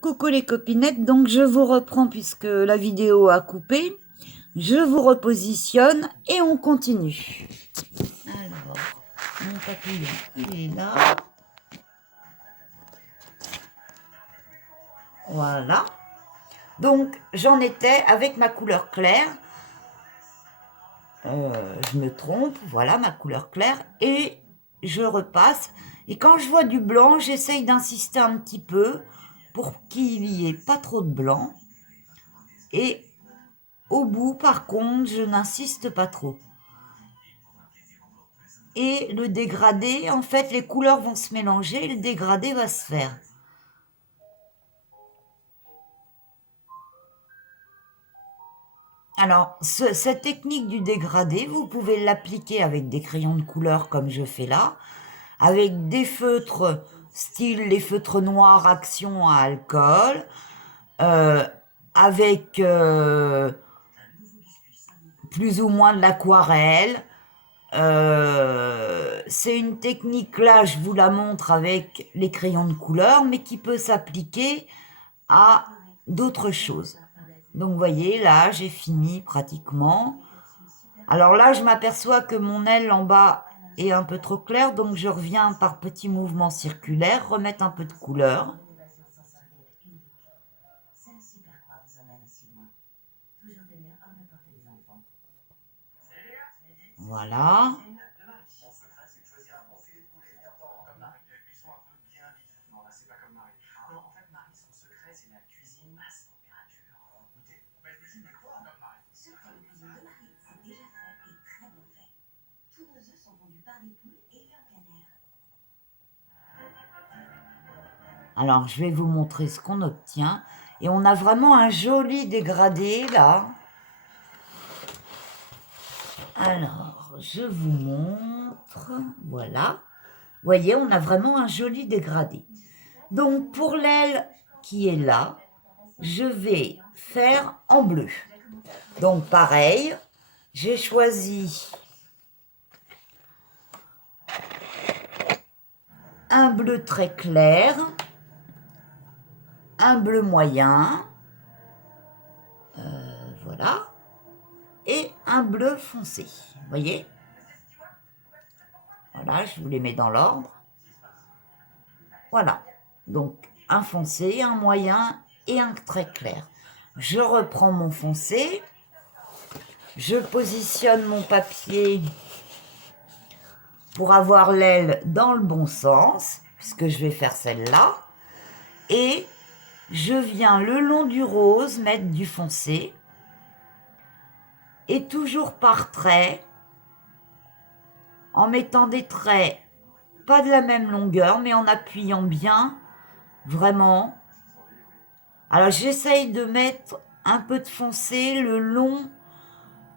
Coucou les copinettes, donc je vous reprends puisque la vidéo a coupé. Je vous repositionne et on continue. Alors, mon papillon, il est là. Voilà. Donc, j'en étais avec ma couleur claire. Je me trompe, voilà ma couleur claire. Et je repasse. Et quand je vois du blanc, j'essaye d'insister un petit peu pour qu'il n'y ait pas trop de blanc. Et au bout, par contre, je n'insiste pas trop. Et le dégradé, en fait, les couleurs vont se mélanger et le dégradé va se faire. Alors, cette technique du dégradé, vous pouvez l'appliquer avec des crayons de couleur comme je fais là, avec des feutres, style les feutres noirs action à alcool, avec plus ou moins de l'aquarelle. C'est une technique, là, je vous la montre avec les crayons de couleur, mais qui peut s'appliquer à d'autres choses. Donc, vous voyez, là, j'ai fini pratiquement. Alors là, je m'aperçois que mon aile en bas est un peu trop claire, donc je reviens par petits mouvements circulaires, remettre un peu de couleur. Voilà. Alors, je vais vous montrer ce qu'on obtient. Et on a vraiment un joli dégradé, là. Alors, je vous montre. Voilà. Vous voyez, on a vraiment un joli dégradé. Donc, pour l'aile qui est là, je vais faire en bleu. Donc, pareil, j'ai choisi un bleu très clair, un bleu moyen, voilà, et un bleu foncé. Vous voyez? Voilà, je vous les mets dans l'ordre. Voilà, donc un foncé, un moyen et un très clair. Je reprends mon foncé, je positionne mon papier pour avoir l'aile dans le bon sens, puisque je vais faire celle-là, et je viens le long du rose mettre du foncé, et toujours par trait, en mettant des traits pas de la même longueur, mais en appuyant bien, vraiment. Alors j'essaye de mettre un peu de foncé le long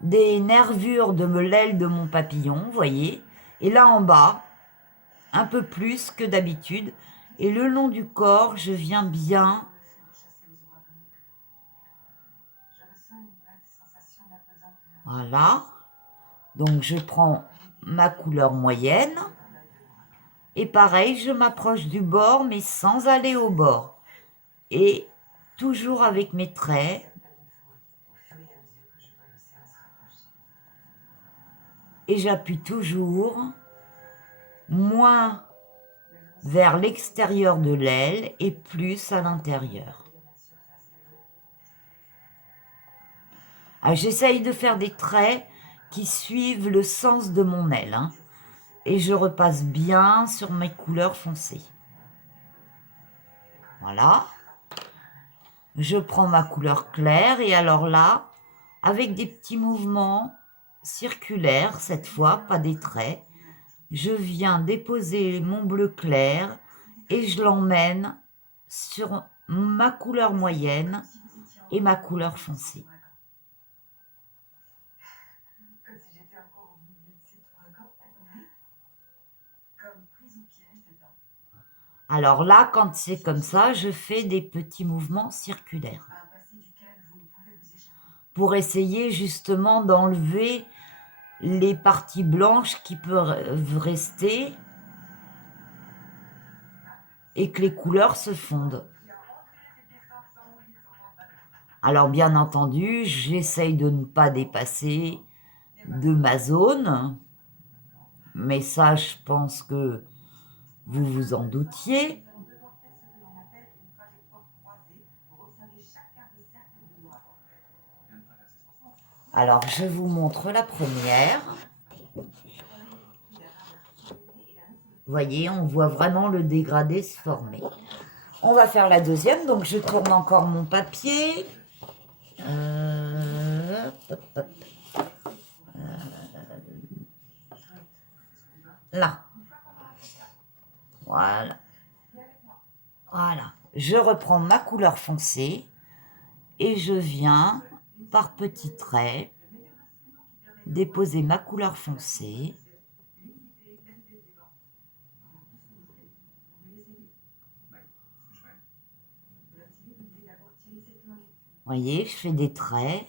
des nervures de l'aile de mon papillon, vous voyez. Et là en bas, un peu plus que d'habitude. Et le long du corps, je viens bien. Voilà. Donc je prends ma couleur moyenne. Et pareil, je m'approche du bord, mais sans aller au bord. Et toujours avec mes traits. Et j'appuie toujours moins vers l'extérieur de l'aile et plus à l'intérieur. J'essaye de faire des traits qui suivent le sens de mon aile. Et je repasse bien sur mes couleurs foncées. Voilà. Je prends ma couleur claire et alors là, avec des petits mouvements circulaires, cette fois, pas des traits, je viens déposer mon bleu clair et je l'emmène sur ma couleur moyenne et ma couleur foncée. Alors là, quand c'est comme ça, je fais des petits mouvements circulaires pour essayer justement d'enlever les parties blanches qui peuvent rester et que les couleurs se fondent. Alors, bien entendu, j'essaye de ne pas dépasser de ma zone. Mais ça, je pense que vous vous en doutiez. Alors, je vous montre la première. Vous voyez, on voit vraiment le dégradé se former. On va faire la deuxième, donc je tourne encore mon papier. Hop, hop. Là. Voilà. Voilà. Je reprends ma couleur foncée et je viens, par petits traits, déposer ma couleur foncée. Vous voyez, je fais des traits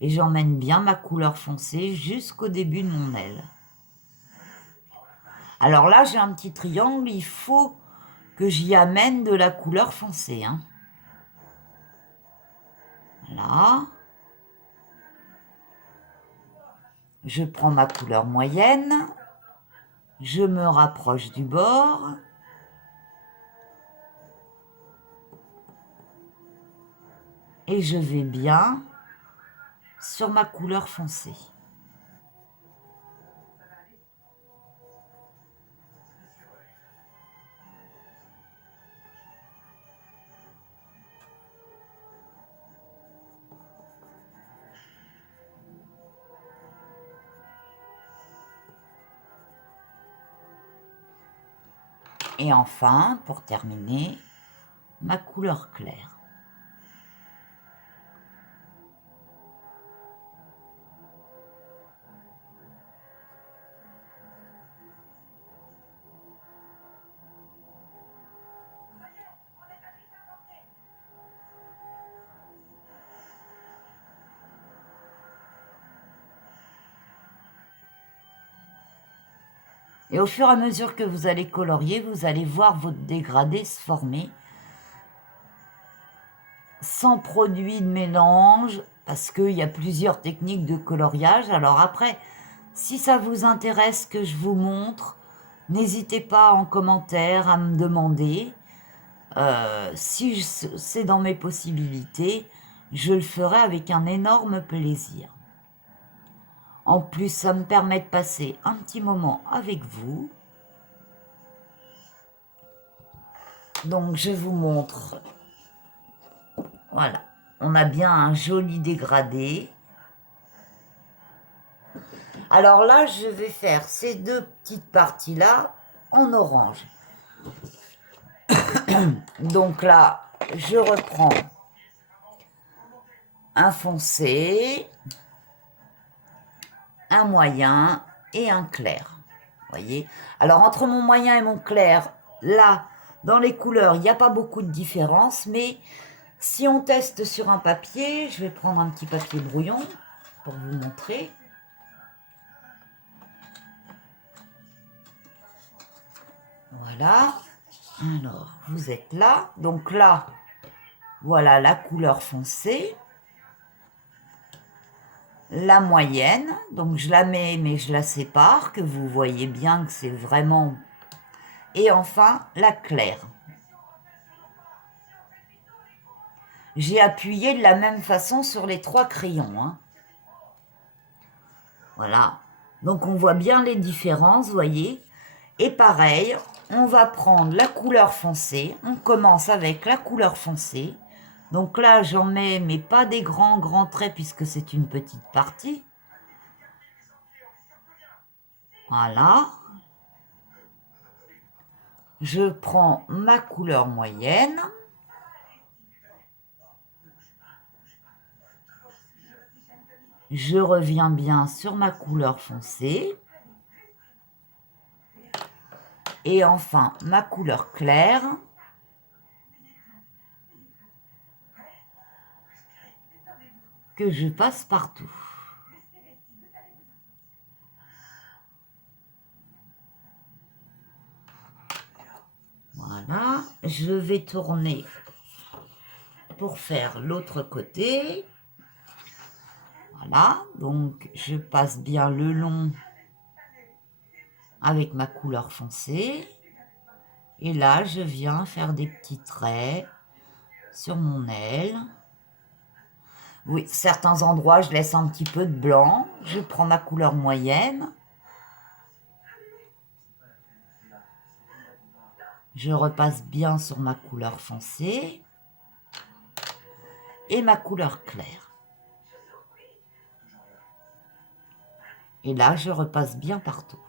et j'emmène bien ma couleur foncée jusqu'au début de mon aile. Alors là, j'ai un petit triangle, il faut que j'y amène de la couleur foncée. Hein. Voilà. Je prends ma couleur moyenne, je me rapproche du bord. Et je vais bien sur ma couleur foncée. Et enfin, pour terminer, ma couleur claire. Et au fur et à mesure que vous allez colorier, vous allez voir votre dégradé se former sans produit de mélange, parce qu'il y a plusieurs techniques de coloriage. Alors après, si ça vous intéresse que je vous montre, n'hésitez pas en commentaire à me demander. Si c'est dans mes possibilités, je le ferai avec un énorme plaisir. En plus, ça me permet de passer un petit moment avec vous. Donc, je vous montre. Voilà, on a bien un joli dégradé. Alors là, je vais faire ces deux petites parties-là en orange. Donc là, je reprends un foncé, un moyen et un clair. Voyez. Alors, entre mon moyen et mon clair, là, dans les couleurs, il n'y a pas beaucoup de différence, mais si on teste sur un papier, je vais prendre un petit papier brouillon pour vous montrer. Voilà. Alors, vous êtes là. Donc là, voilà la couleur foncée. La moyenne, donc je la mets, mais je la sépare, que vous voyez bien que c'est vraiment... Et enfin, la claire. J'ai appuyé de la même façon sur les trois crayons. Hein. Voilà. Donc on voit bien les différences, vous voyez. Et pareil, on va prendre la couleur foncée. On commence avec la couleur foncée. Donc là, j'en mets, mais pas des grands traits puisque c'est une petite partie. Voilà. Je prends ma couleur moyenne. Je reviens bien sur ma couleur foncée. Et enfin, ma couleur claire. Que je passe partout. Voilà, je vais tourner pour faire l'autre côté. Voilà, donc je passe bien le long avec ma couleur foncée. Et là, je viens faire des petits traits sur mon aile. Oui, certains endroits, je laisse un petit peu de blanc. Je prends ma couleur moyenne. Je repasse bien sur ma couleur foncée et ma couleur claire. Et là, je repasse bien partout.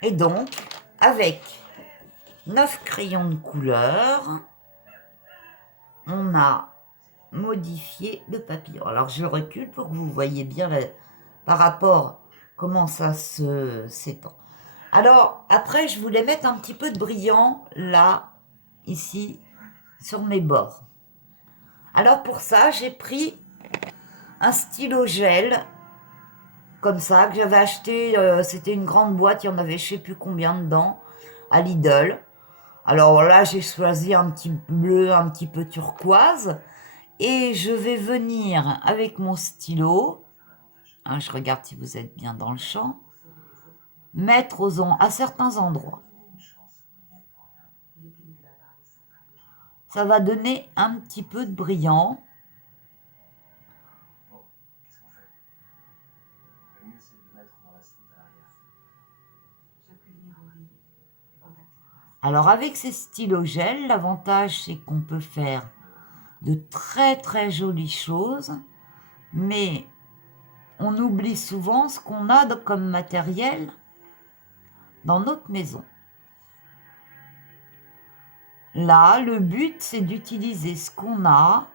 Et donc, avec 9 crayons de couleur, on a modifié le papillon. Alors, je recule pour que vous voyez bien par rapport comment ça s'étend. Alors, après, je voulais mettre un petit peu de brillant, là, ici, sur mes bords. Alors, pour ça, j'ai pris un stylo gel, comme ça, que j'avais acheté, c'était une grande boîte, il y en avait je sais plus combien dedans, à Lidl. Alors là, j'ai choisi un petit bleu, un petit peu turquoise, et je vais venir avec mon stylo, hein, je regarde si vous êtes bien dans le champ, mettre à certains endroits. Ça va donner un petit peu de brillant. Alors avec ces stylos gel, l'avantage c'est qu'on peut faire de très très jolies choses, mais on oublie souvent ce qu'on a comme matériel dans notre maison. Là, le but c'est d'utiliser ce qu'on a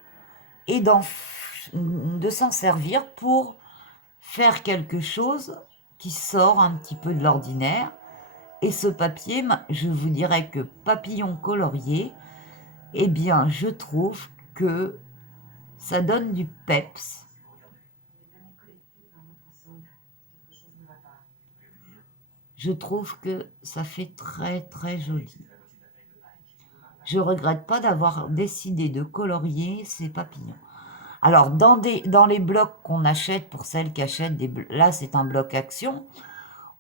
et de s'en servir pour faire quelque chose qui sort un petit peu de l'ordinaire. Et ce papier, je vous dirais que papillon colorié, eh bien, je trouve que ça donne du peps. Je trouve que ça fait très très joli. Je regrette pas d'avoir décidé de colorier ces papillons. Alors, dans les blocs qu'on achète, pour celles qui achètent là c'est un bloc action,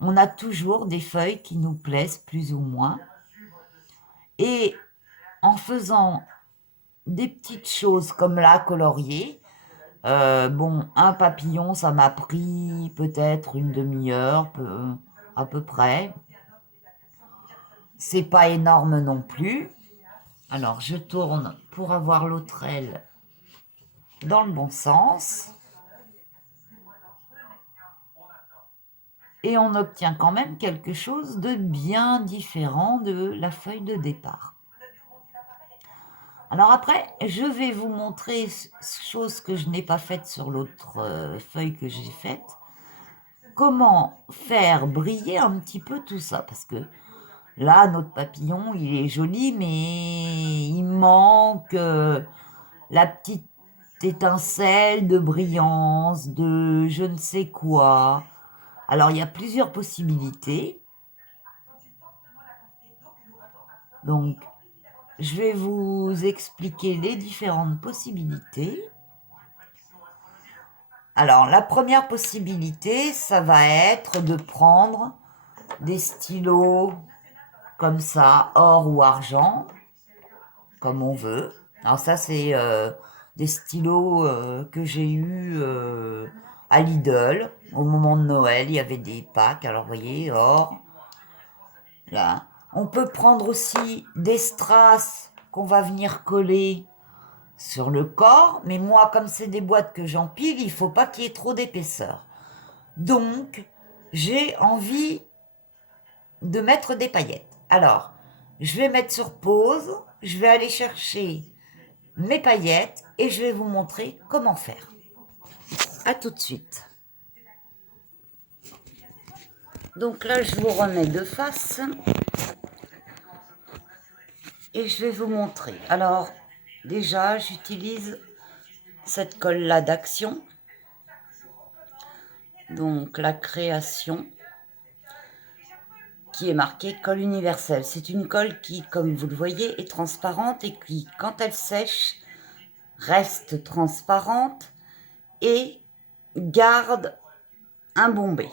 on a toujours des feuilles qui nous plaisent plus ou moins. Et en faisant des petites choses comme là, colorier, bon, un papillon, ça m'a pris peut-être une demi-heure, à peu près. C'est pas énorme non plus. Alors, je tourne pour avoir l'autre aile dans le bon sens. Et on obtient quand même quelque chose de bien différent de la feuille de départ. Alors après, je vais vous montrer chose que je n'ai pas faite sur l'autre feuille que j'ai faite. Comment faire briller un petit peu tout ça, parce que là, notre papillon, il est joli, mais il manque la petite étincelle de brillance, de je ne sais quoi. Alors, il y a plusieurs possibilités. Donc, je vais vous expliquer les différentes possibilités. Alors, la première possibilité, ça va être de prendre des stylos comme ça, or ou argent, comme on veut. Alors ça, c'est des stylos que j'ai eus à Lidl. Au moment de Noël, il y avait des packs. Alors, vous voyez, or, là. On peut prendre aussi des strass qu'on va venir coller sur le corps. Mais moi, comme c'est des boîtes que j'empile, il ne faut pas qu'il y ait trop d'épaisseur. Donc, j'ai envie de mettre des paillettes. Alors, je vais mettre sur pause, je vais aller chercher mes paillettes et je vais vous montrer comment faire. À tout de suite. Donc là, je vous remets de face et je vais vous montrer. Alors, déjà, j'utilise cette colle-là d'Action. Donc, la création. qui est marqué colle universelle. C'est une colle qui, comme vous le voyez, est transparente et qui, quand elle sèche, reste transparente et garde un bombé.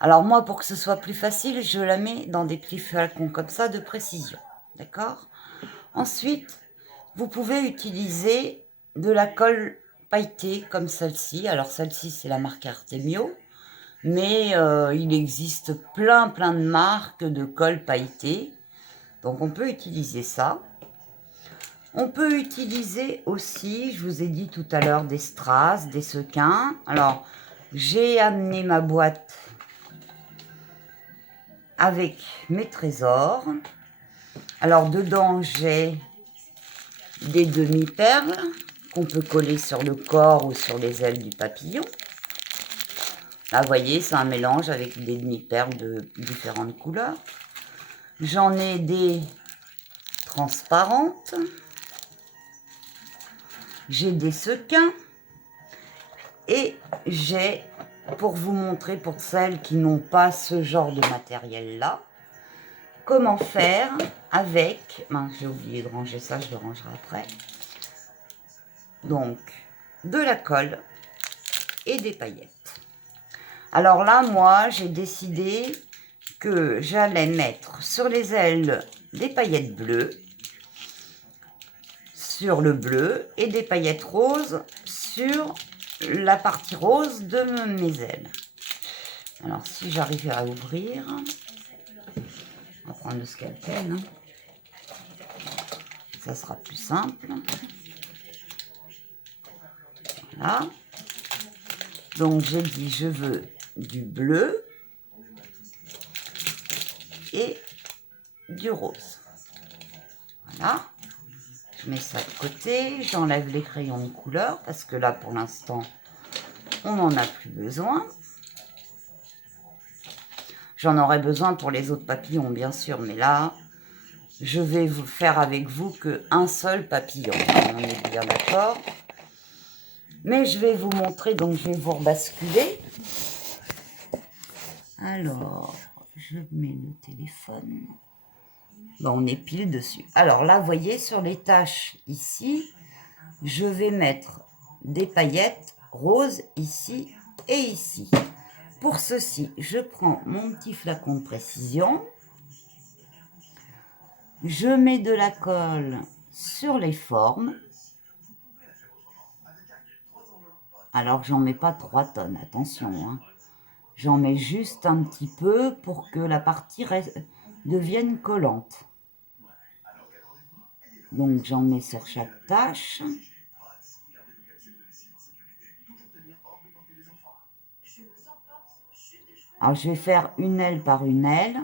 Alors moi, pour que ce soit plus facile, je la mets dans des petits flacons comme ça de précision. D'accord? Ensuite, vous pouvez utiliser de la colle pailletée comme celle-ci. Alors celle-ci, c'est la marque Artemio. Mais il existe plein de marques de colle pailletée. Donc on peut utiliser ça. On peut utiliser aussi, je vous ai dit tout à l'heure, des strass, des sequins. Alors, j'ai amené ma boîte avec mes trésors. Alors, dedans, j'ai des demi-perles qu'on peut coller sur le corps ou sur les ailes du papillon. Là, vous voyez, c'est un mélange avec des demi-perles de différentes couleurs. J'en ai des transparentes. J'ai des sequins. Et j'ai, pour vous montrer, pour celles qui n'ont pas ce genre de matériel-là, comment faire avec... Mince, j'ai oublié de ranger ça, je le rangerai après. Donc, de la colle et des paillettes. Alors là, moi, j'ai décidé que j'allais mettre sur les ailes des paillettes bleues, sur le bleu, et des paillettes roses sur la partie rose de mes ailes. Alors, si j'arrive à ouvrir, on va prendre le scalpel, hein. Ça sera plus simple. Voilà. Donc, j'ai dit, je veux du bleu et du rose. Voilà. Je mets ça de côté. J'enlève les crayons de couleur parce que là, pour l'instant, on n'en a plus besoin. J'en aurai besoin pour les autres papillons, bien sûr, mais là, je vais vous faire avec vous qu'un seul papillon. On est bien d'accord. Mais je vais vous montrer, donc je vais vous rebasculer. Alors, je mets le téléphone. Bon, on est pile dessus. Alors là, vous voyez, sur les taches ici, je vais mettre des paillettes roses ici et ici. Pour ceci, je prends mon petit flacon de précision. Je mets de la colle sur les formes. Alors, j'en mets pas 3 tonnes, attention, hein. J'en mets juste un petit peu pour que la partie devienne collante. Donc, j'en mets sur chaque tâche. Alors, je vais faire une aile par une aile.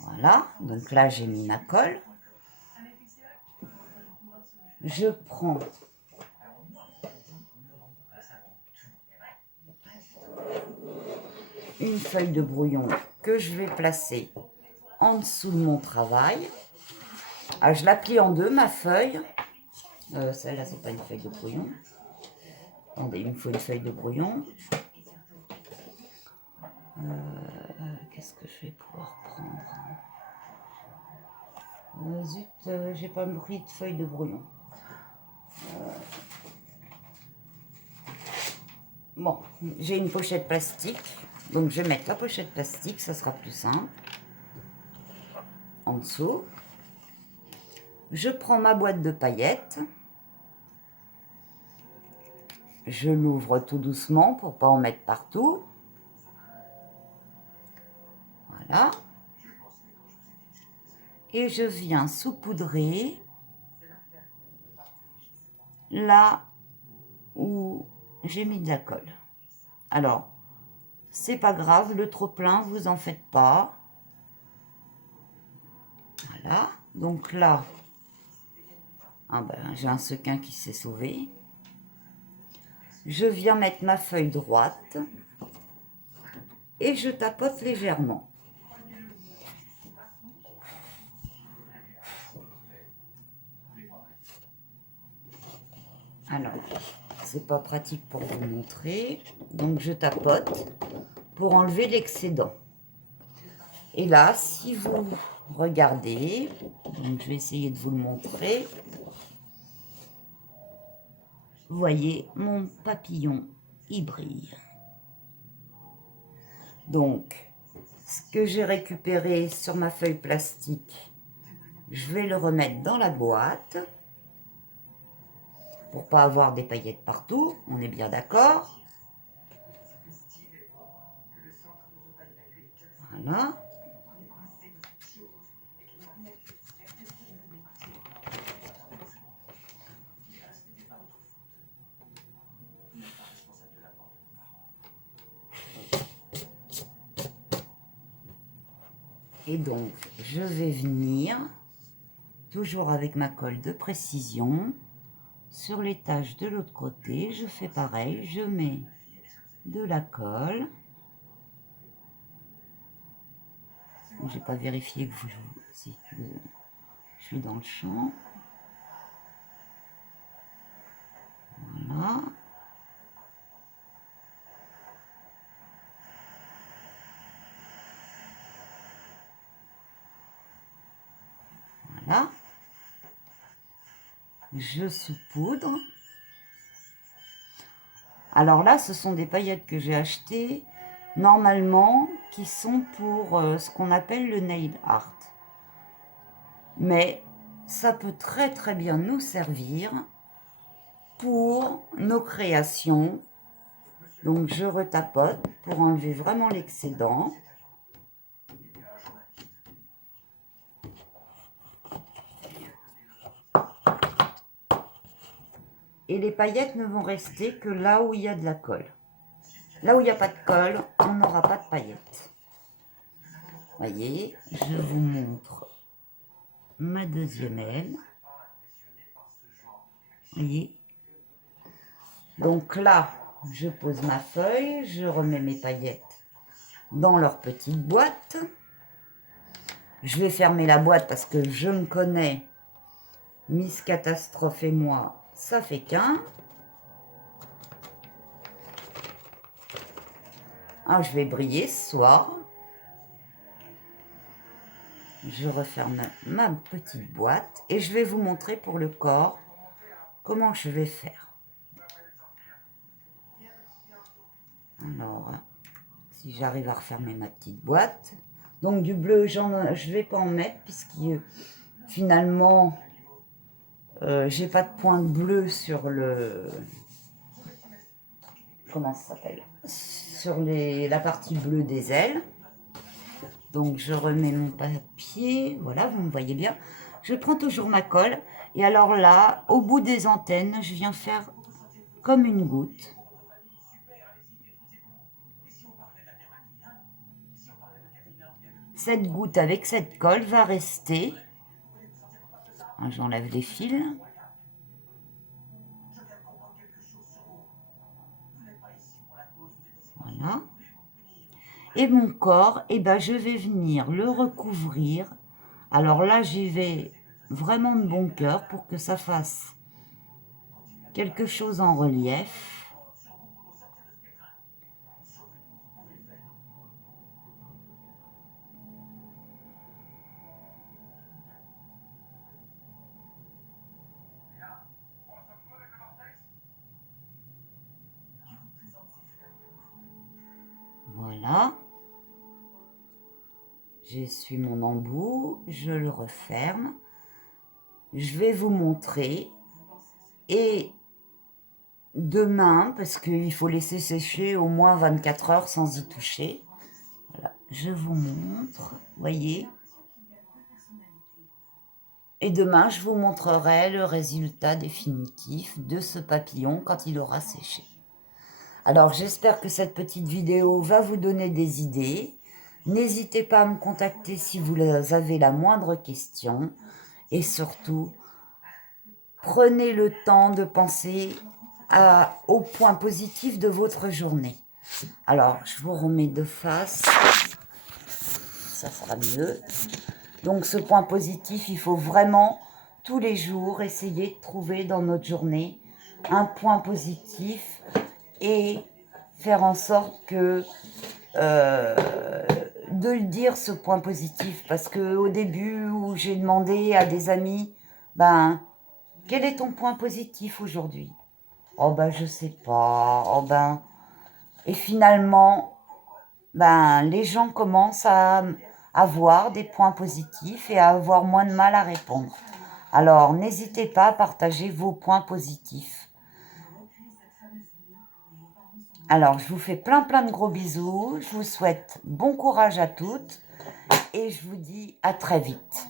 Voilà, donc là, j'ai mis ma colle. Je prends une feuille de brouillon que je vais placer en dessous de mon travail. Alors, je la plie en deux, ma feuille. Celle-là, c'est pas une feuille de brouillon. Attendez, il me faut une feuille de brouillon. Qu'est-ce que je vais pouvoir prendre? Zut, j'ai pas pris de feuille de brouillon. Bon, j'ai une pochette plastique. Donc, je vais mettre la pochette plastique, ça sera plus simple. En dessous. Je prends ma boîte de paillettes. Je l'ouvre tout doucement pour pas en mettre partout. Voilà. Et je viens saupoudrer là où j'ai mis de la colle. Alors, c'est pas grave, le trop plein, vous en faites pas. Voilà. Donc là, ah ben, j'ai un sequin qui s'est sauvé. Je viens mettre ma feuille droite et je tapote légèrement. Alors, c'est pas pratique pour vous montrer. Donc, je tapote pour enlever l'excédent. Et là, si vous regardez, donc je vais essayer de vous le montrer. Vous voyez, mon papillon, il brille. Donc, ce que j'ai récupéré sur ma feuille plastique, je vais le remettre dans la boîte pour pas avoir des paillettes partout, on est bien d'accord. Voilà. Et donc, je vais venir, toujours avec ma colle de précision, sur les taches de l'autre côté, je fais pareil, je mets de la colle. J'ai pas vérifié que si je suis dans le champ. Voilà. Voilà. Je saupoudre. Alors là, ce sont des paillettes que j'ai achetées normalement qui sont pour ce qu'on appelle le nail art. Mais ça peut très très bien nous servir pour nos créations. Donc je retapote pour enlever vraiment l'excédent. Et les paillettes ne vont rester que là où il y a de la colle. Là où il n'y a pas de colle, on n'aura pas de paillettes. Voyez, je vous montre ma deuxième aile. Voyez. Donc là, je pose ma feuille, je remets mes paillettes dans leur petite boîte. Je vais fermer la boîte parce que je me connais, Miss Catastrophe et moi, ça fait qu'un. Ah, je vais briller ce soir. Je referme ma petite boîte et je vais vous montrer pour le corps comment je vais faire. Alors, si j'arrive à refermer ma petite boîte. Donc du bleu, je ne vais pas en mettre puisque finalement, j'ai pas de point de bleu sur le... Comment ça s'appelle? Sur la partie bleue des ailes. Donc je remets mon papier, voilà, vous me voyez bien. Je prends toujours ma colle. Et alors là, au bout des antennes, je viens faire comme une goutte. Cette goutte avec cette colle va rester. J'enlève les fils. Voilà. Et mon corps, eh ben, je vais venir le recouvrir. Alors là, j'y vais vraiment de bon cœur pour que ça fasse quelque chose en relief. Voilà. J'essuie mon embout, je le referme. Je vais vous montrer. Et demain, parce qu'il faut laisser sécher au moins 24 heures sans y toucher. Voilà, je vous montre, voyez. Et demain, je vous montrerai le résultat définitif de ce papillon quand il aura séché. Alors, j'espère que cette petite vidéo va vous donner des idées. N'hésitez pas à me contacter si vous avez la moindre question. Et surtout, prenez le temps de penser au point positif de votre journée. Alors, je vous remets de face. Ça sera mieux. Donc, ce point positif, il faut vraiment, tous les jours, essayer de trouver dans notre journée un point positif et faire en sorte que de le dire, ce point positif, parce que au début où j'ai demandé à des amis, ben, quel est ton point positif aujourd'hui? Oh ben je sais pas, oh ben, et finalement, ben les gens commencent à avoir des points positifs et à avoir moins de mal à répondre. Alors n'hésitez pas à partager vos points positifs. Alors je vous fais plein plein de gros bisous, je vous souhaite bon courage à toutes et je vous dis à très vite.